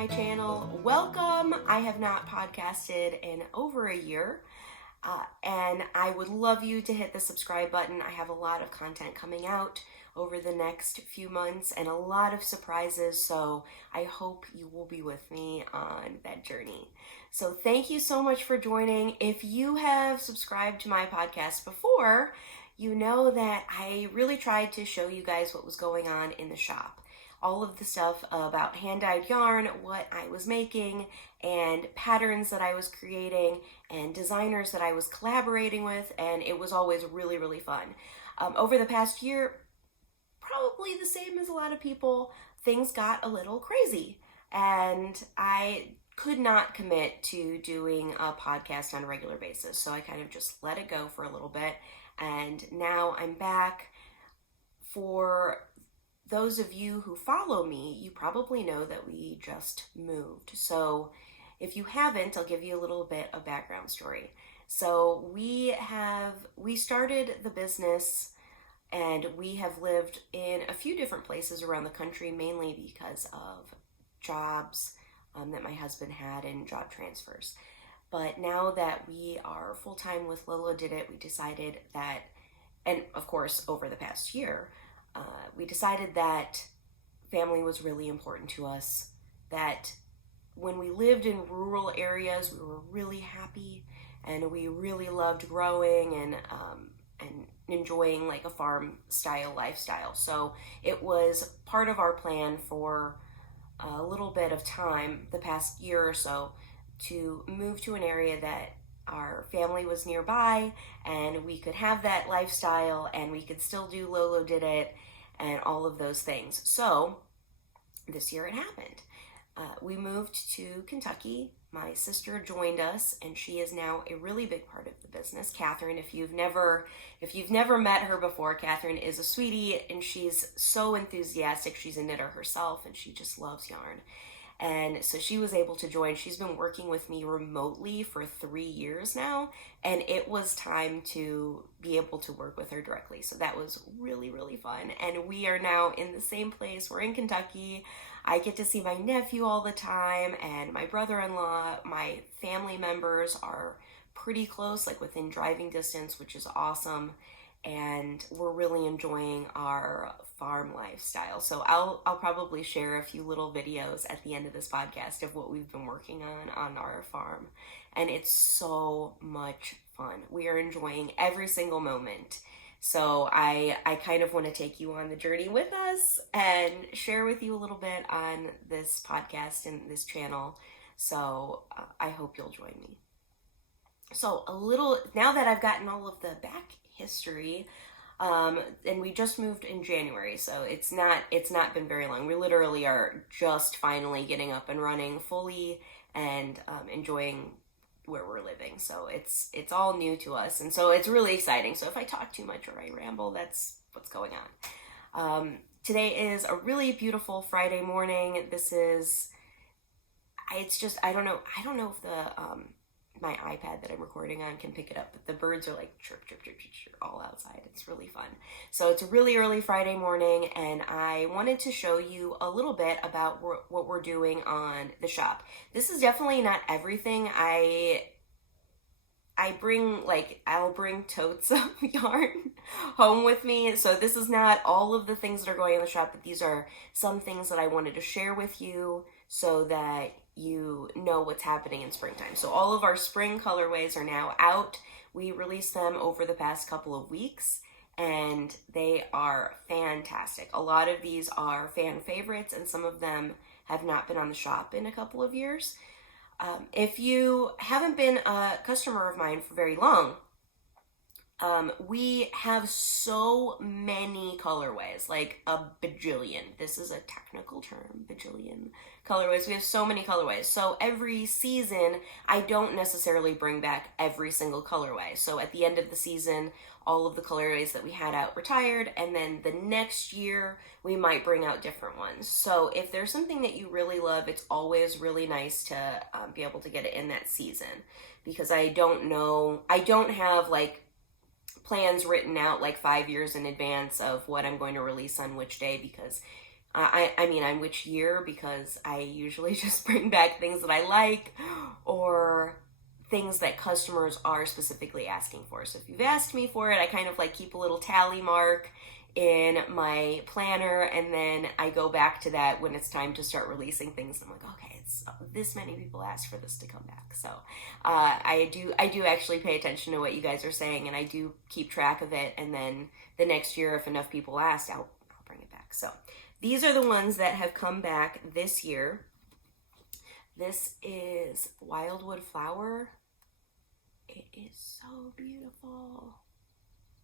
my channel. Welcome. I have not podcasted in over a year, and I would love you to hit the subscribe button. I have a lot of content coming out over the next few months and a lot of surprises, so I hope you will be with me on that journey. So thank you so much for joining. If you have subscribed to my podcast before, you know that I really tried to show you guys what was going on in the shop. All of the stuff about hand-dyed yarn, what I was making, and patterns that I was creating, and designers that I was collaborating with, and it was always really, really fun. Over the past year, probably the same as a lot of people, things got a little crazy, and I could not commit to doing a podcast on a regular basis, so I kind of just let it go for a little bit, and now I'm back. For those of you who follow me, you probably know that we just moved. So if you haven't, I'll give you a little bit of background story. So we started the business and we have lived in a few different places around the country, mainly because of jobs that my husband had and job transfers. But now that we are full-time with lolodidit, we decided that, and of course over the past year, we decided that family was really important to us, that when we lived in rural areas, we were really happy and we really loved growing and enjoying like a farm style lifestyle. So it was part of our plan for a little bit of time, the past year or so, to move to an area that our family was nearby and we could have that lifestyle and we could still do lolodidit and all of those things. So this year it happened. We moved to Kentucky. My sister joined us and she is now a really big part of the business. Catherine, if you've never met her before, Catherine is a sweetie and she's so enthusiastic. She's a knitter herself and she just loves yarn. And so she was able to join. She's been working with me remotely for 3 years now, and it was time to be able to work with her directly. So that was really, really fun. And we are now in the same place. We're in Kentucky. I get to see my nephew all the time, and my brother-in-law. My family members are pretty close, like within driving distance, which is awesome. And we're really enjoying our farm lifestyle. So I'll probably share a few little videos at the end of this podcast of what we've been working on our farm. And it's so much fun. We are enjoying every single moment. So I kind of want to take you on the journey with us and share with you a little bit on this podcast and this channel. So I hope you'll join me. So now that I've gotten all of the back history, and we just moved in January, so it's not been very long. We literally are just finally getting up and running fully and enjoying where we're living. So it's all new to us, and so it's really exciting. So if I talk too much or I ramble, that's what's going on. Today is a really beautiful Friday morning. I don't know if the my iPad that I'm recording on can pick it up, but the birds are like chirp, chirp, chirp, chirp, chirp all outside. It's really fun. So it's a really early Friday morning, and I wanted to show you a little bit about what we're doing on the shop. This is definitely not everything. I'll bring totes of yarn home with me. So this is not all of the things that are going in the shop, but these are some things that I wanted to share with you so that you know what's happening in springtime. So all of our spring colorways are now out. We released them over the past couple of weeks and they are fantastic. A lot of these are fan favorites and some of them have not been on the shop in a couple of years. If you haven't been a customer of mine for very long, we have so many colorways, like a bajillion. This is a technical term, bajillion colorways. We have so many colorways. So every season, I don't necessarily bring back every single colorway. So at the end of the season, all of the colorways that we had out retired, and then the next year, we might bring out different ones. So if there's something that you really love, it's always really nice to be able to get it in that season, because I don't have like plans written out like 5 years in advance of what I'm going to release on which day, because I mean, on which year, because I usually just bring back things that I like or things that customers are specifically asking for. So if you've asked me for it, I kind of like keep a little tally mark in my planner, and then I go back to that when it's time to start releasing things. I'm like, okay, it's this many people asked for this to come back. So I do actually pay attention to what you guys are saying, and I do keep track of it. And then the next year, if enough people ask, I'll bring it back. So these are the ones that have come back this year. This is Wildwood Flower. It is so beautiful.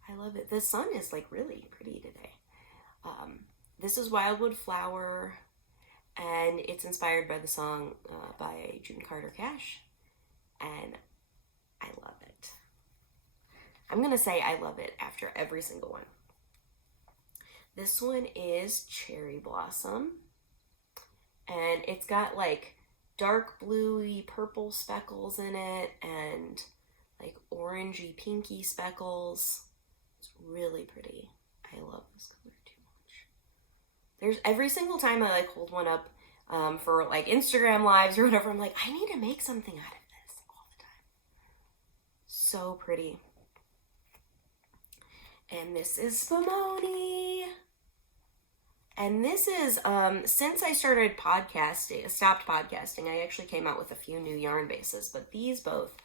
I love it. The sun is like really pretty today. This is Wildwood Flower, and it's inspired by the song by June Carter Cash, and I love it. I'm gonna say I love it after every single one. This one is Cherry Blossom, and it's got like dark bluey purple speckles in it and like orangey pinky speckles. It's really pretty. I love this color too much. There's every single time I like hold one up for like Instagram lives or whatever, I'm like, I need to make something out of this all the time. So pretty. And this is Spumoni. And this is, since I stopped podcasting, I actually came out with a few new yarn bases, but these both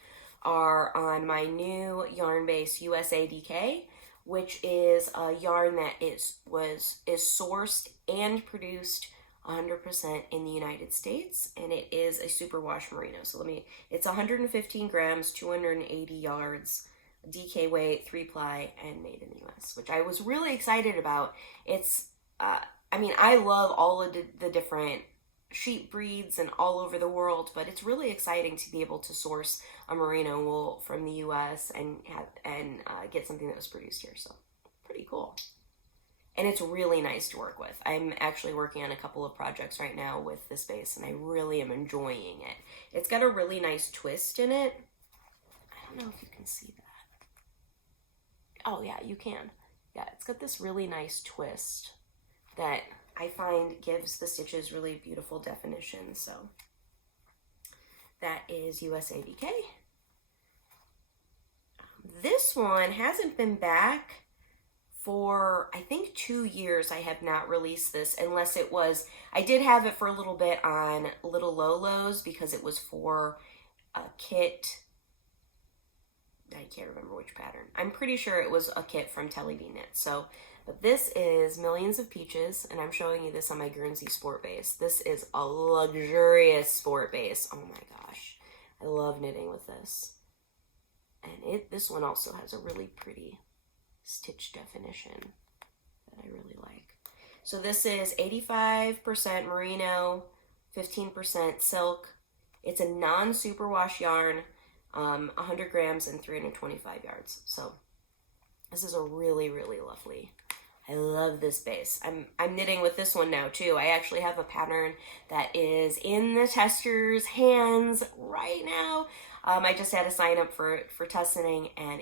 are on my new yarn base USABK, which is a yarn that is sourced and produced 100% in the United States, and it is a superwash merino. So it's 115 grams, 280 yards, DK weight, 3-ply, and made in the US, which I was really excited about. It's, I mean, I love all of the different sheep breeds and all over the world, but it's really exciting to be able to source a merino wool from the US and get something that was produced here. So pretty cool. And it's really nice to work with. I'm actually working on a couple of projects right now with this base, and I really am enjoying it. It's got a really nice twist in it. I don't know if you can see that. Oh yeah, you can. Yeah, it's got this really nice twist that I find gives the stitches really beautiful definition. So that is USABK. This one hasn't been back for, I think, 2 years. I have not released this, unless it was, I did have it for a little bit on Little Lolos because it was for a kit. I can't remember which pattern. I'm pretty sure it was a kit from Telly Bee Knit. So, but this is Millions of Peaches, and I'm showing you this on my Guernsey Sport base. This is a luxurious sport base. Oh my gosh. I love knitting with this. And this one also has a really pretty stitch definition that I really like. So this is 85% merino, 15% silk. It's a non-superwash yarn, 100 grams and 325 yards. So this is a really, really lovely. I love this base. I'm knitting with this one now too. I actually have a pattern that is in the tester's hands right now. I just had to sign up for test knitting, and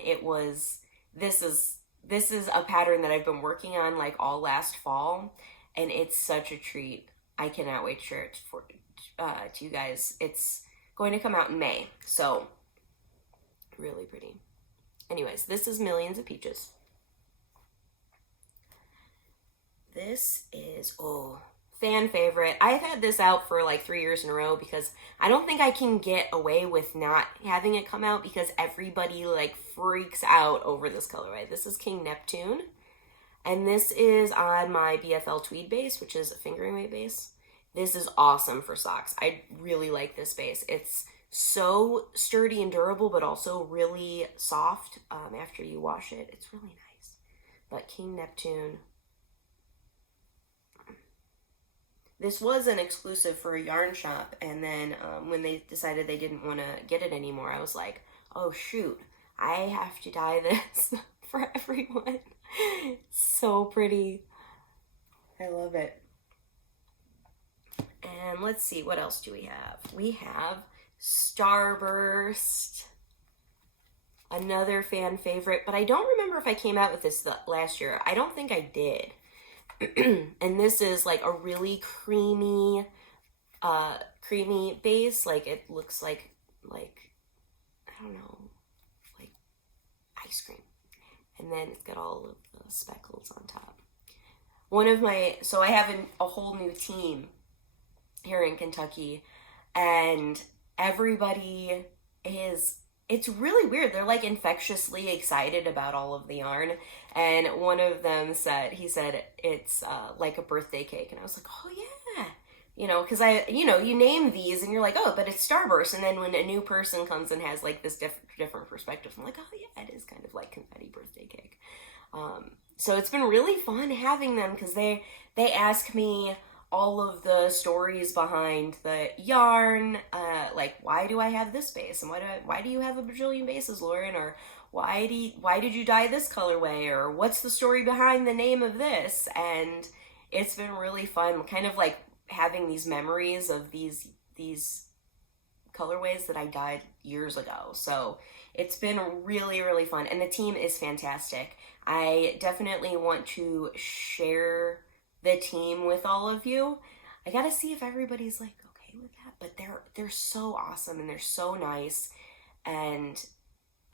this is a pattern that I've been working on like all last fall, and it's such a treat. I cannot wait to share it to you guys. It's going to come out in May, so really pretty. Anyways, this is Millions of Peaches. This is, fan favorite. I've had this out for like 3 years in a row because I don't think I can get away with not having it come out because everybody like freaks out over this colorway. This is King Neptune, and this is on my BFL tweed base, which is a fingering weight base. This is awesome for socks. I really like this base. It's so sturdy and durable, but also really soft after you wash it. It's really nice. But King Neptune. This was an exclusive for a yarn shop, and then when they decided they didn't want to get it anymore, I was like, oh shoot, I have to dye this for everyone. So pretty. I love it. And let's see, what else do we have? We have Starburst, another fan favorite, but I don't remember if I came out with this last year. I don't think I did. And this is like a really creamy base. Like it looks like I don't know, like ice cream. And then it's got all of the speckles on top. So I have a whole new team here in Kentucky, and everybody it's really weird. They're like infectiously excited about all of the yarn. And one of them said it's like a birthday cake. And I was like, oh yeah. Because you name these and you're like, oh, but it's Starburst. And then when a new person comes and has like this different perspective, I'm like, oh yeah, it is kind of like confetti birthday cake. So it's been really fun having them because they ask me all of the stories behind the yarn, like why do I have this base and why do you have a bajillion bases, Lauren, or why did you dye this colorway, or what's the story behind the name of this? And it's been really fun, kind of like having these memories of these colorways that I dyed years ago. So it's been really, really fun, and the team is fantastic. I definitely want to share the team with all of you. I gotta see if everybody's like okay with that, but they're so awesome and they're so nice, and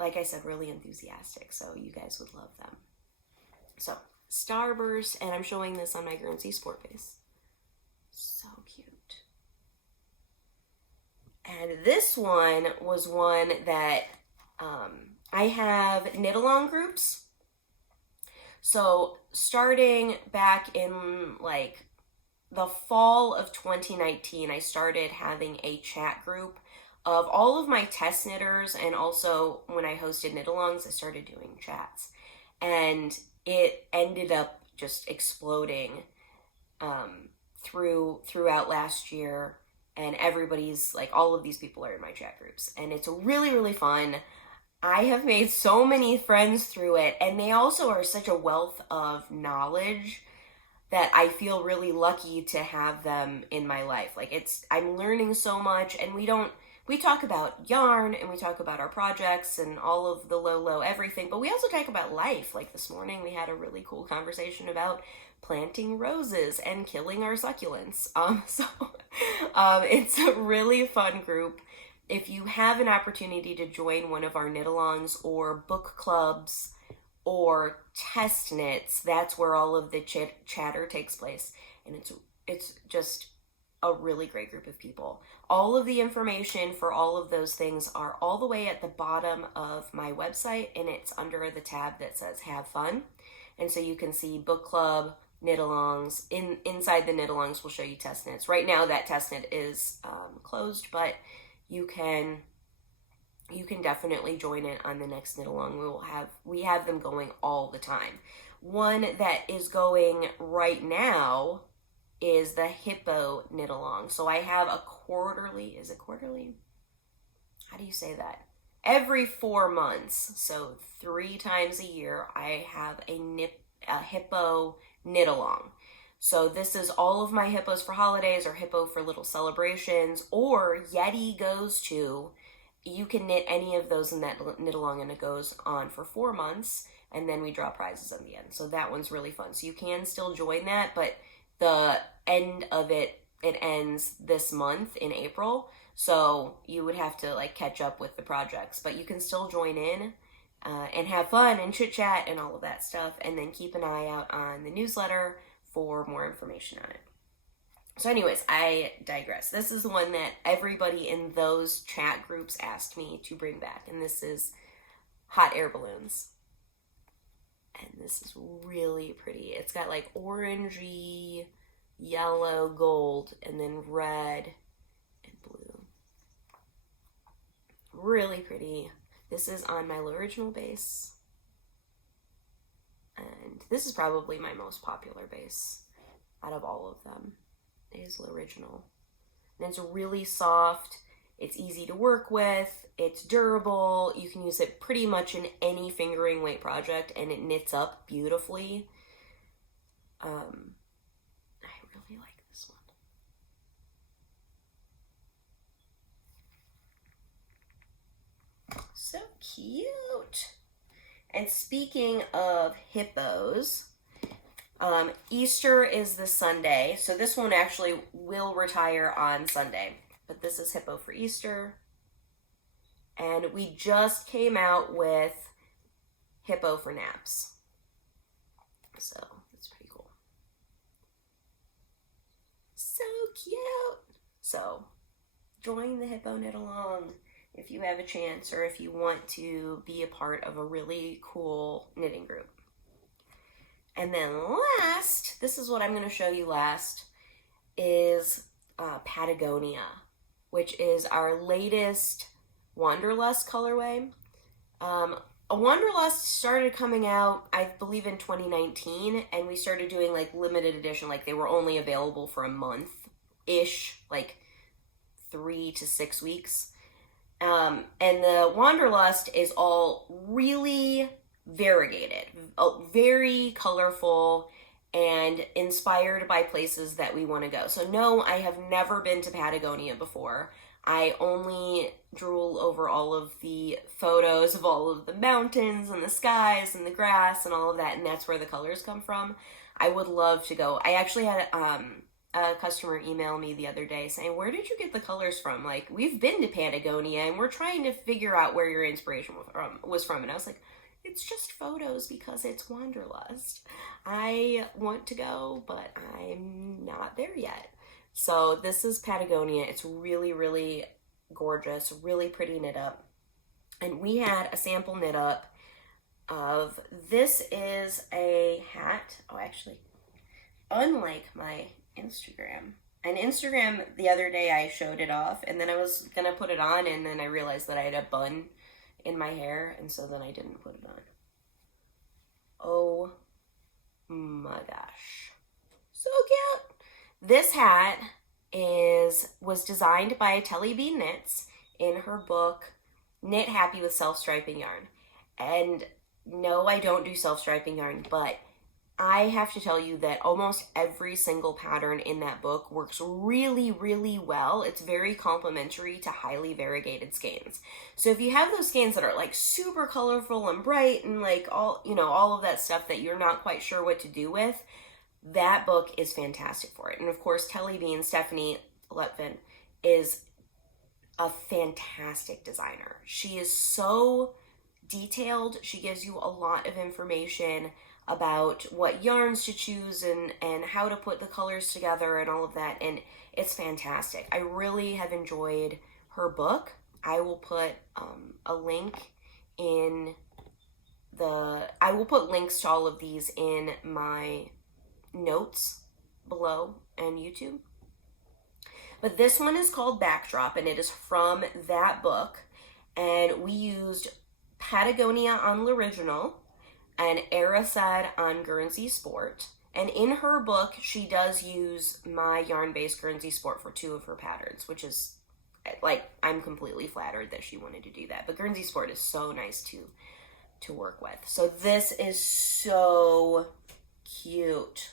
like I said, really enthusiastic, so you guys would love them. So Starburst, and I'm showing this on my Guernsey Sport base. So cute. And this one was one that I have knit along groups. So starting back in like the fall of 2019, I started having a chat group of all of my test knitters, and also when I hosted knit-alongs, I started doing chats. And it ended up just exploding throughout last year, and everybody's like, all of these people are in my chat groups, and it's really, really fun. I have made so many friends through it, and they also are such a wealth of knowledge that I feel really lucky to have them in my life. Like I'm learning so much, and we talk about yarn, and we talk about our projects and all of the low everything, but we also talk about life. Like this morning we had a really cool conversation about planting roses and killing our succulents. It's a really fun group. If you have an opportunity to join one of our knit-alongs or book clubs or test knits, that's where all of the chatter takes place. And it's just a really great group of people. All of the information for all of those things are all the way at the bottom of my website, and it's under the tab that says Have Fun. And so you can see book club, knit-alongs. Inside the knit-alongs will show you test knits. Right now that test knit is closed, but you can definitely join it on the next knit-along. We have them going all the time. One that is going right now is the Hippo knit-along. So I have a quarterly, is it quarterly? How do you say that? Every 4 months, so 3 times a year, I have a Hippo knit-along. So this is all of my hippos for holidays, or hippo for little celebrations, or Yeti goes to. You can knit any of those in that knit-along, and it goes on for 4 months, and then we draw prizes at the end. So that one's really fun. So you can still join that, but the end of it ends this month in April. So you would have to like catch up with the projects, but you can still join in and have fun and chit chat and all of that stuff. And then keep an eye out on the newsletter for more information on it. So anyways, I digress. This is the one that everybody in those chat groups asked me to bring back, and this is hot air balloons. And this is really pretty. It's got like orangey, yellow, gold, and then red and blue. Really pretty. This is on my original base. And this is probably my most popular base out of all of them. It is original. And it's really soft. It's easy to work with. It's durable. You can use it pretty much in any fingering weight project, and it knits up beautifully. I really like this one. So cute. And speaking of hippos, Easter is this Sunday, so this one actually will retire on Sunday. But this is hippo for Easter. And we just came out with hippo for naps. So, that's pretty cool. So cute! So, join the Hippo Knit Along if you have a chance or if you want to be a part of a really cool knitting group. And then last, this is what I'm going to show you last, is Patagonia, which is our latest Wanderlust colorway. A Wanderlust started coming out, I believe, in 2019, and we started doing like limited edition, like they were only available for a month-ish, like 3 to 6 weeks. And the Wanderlust is all really variegated, very colorful, and inspired by places that we want to go. So no, I have never been to Patagonia before. I only drool over all of the photos of all of the mountains and the skies and the grass and all of that, and that's where the colors come from. I would love to go. I actually had a customer email me the other day saying, where did you get the colors from? Like, we've been to Patagonia and we're trying to figure out where your inspiration was from. And I was like, it's just photos because it's Wanderlust. I want to go, but I'm not there yet. So this is Patagonia. It's really, really gorgeous, really pretty knit up. And we had a sample knit up of, this is a hat. Oh, actually, unlike my Instagram. And Instagram, the other day I showed it off and then I was gonna put it on and then I realized that I had a bun in my hair and so then I didn't put it on. Oh my gosh. So cute. This hat was designed by Telly Bean Knits in her book, Knit Happy with Self-Striping Yarn. And no, I don't do self-striping yarn, but I have to tell you that almost every single pattern in that book works really, really well. It's very complementary to highly variegated skeins. So if you have those skeins that are like super colorful and bright and like all of that stuff that you're not quite sure what to do with, that book is fantastic for it. And of course, Telly Bean, Stephanie Letvin, is a fantastic designer. She is so detailed. She gives you a lot of information about what yarns to choose and how to put the colors together and all of that. And it's fantastic. I really have enjoyed her book. I will put a link in I will put links to all of these in my notes below and YouTube. But this one is called Backdrop and it is from that book. And we used Patagonia on L'Original and Arasad on Guernsey Sport. And in her book, she does use my yarn-based Guernsey Sport for 2 of her patterns, which is, like, I'm completely flattered that she wanted to do that. But Guernsey Sport is so nice to work with. So this is so cute.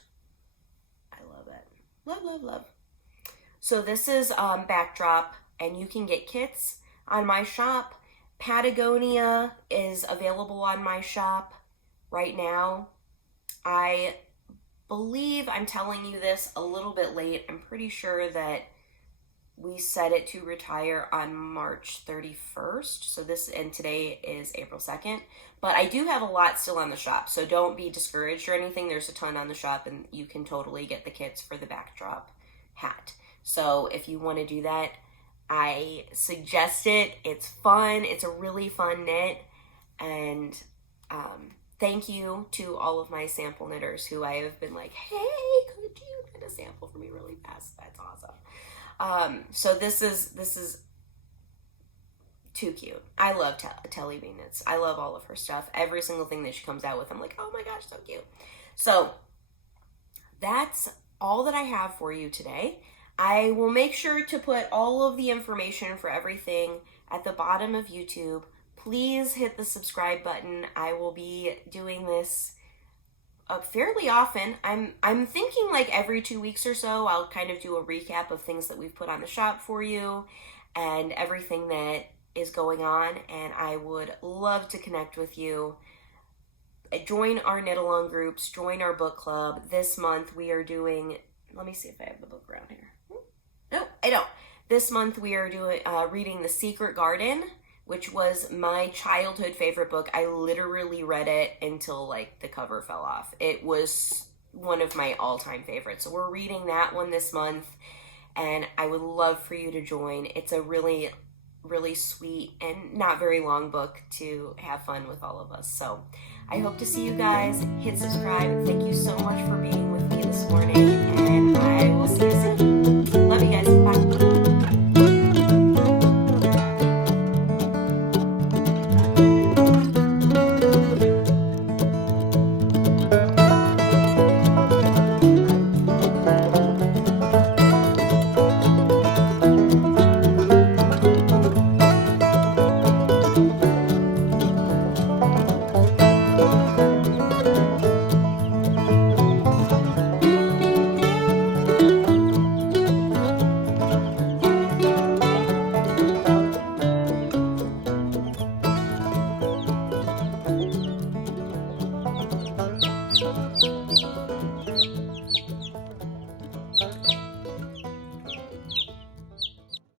I love it. Love, love, love. So this is Backdrop, and you can get kits on my shop. Patagonia is available on my shop right now. I believe I'm telling you this a little bit late. I'm pretty sure that we set it to retire on March 31st. So and today is April 2nd. But I do have a lot still on the shop, so don't be discouraged or anything. There's a ton on the shop and you can totally get the kits for the Backdrop hat. So if you want to do that, I suggest it. It's fun. It's a really fun knit. And thank you to all of my sample knitters who I have been like, hey, could you knit a sample for me really fast? That's awesome. So this is too cute. I love Telly Bean Knits. I love all of her stuff. Every single thing that she comes out with, I'm like, oh my gosh, so cute. So that's all that I have for you today. I will make sure to put all of the information for everything at the bottom of YouTube. Please hit the subscribe button. I will be doing this fairly often. I'm thinking like every 2 weeks or so, I'll kind of do a recap of things that we've put on the shop for you and everything that is going on. And I would love to connect with you join our knit along groups, join our book club. This month we are doing, let me see if I have the book around here. No, I don't. This month we are doing reading The Secret Garden, which was my childhood favorite book. I literally read it until like the cover fell off. It was one of my all-time favorites. So we're reading that one this month, and I would love for you to join. It's a really, really sweet and not very long book to have fun with all of us. So I hope to see you guys. Hit subscribe. Thank you so much for being with me this morning, and I will see you soon. Love you guys. Bye.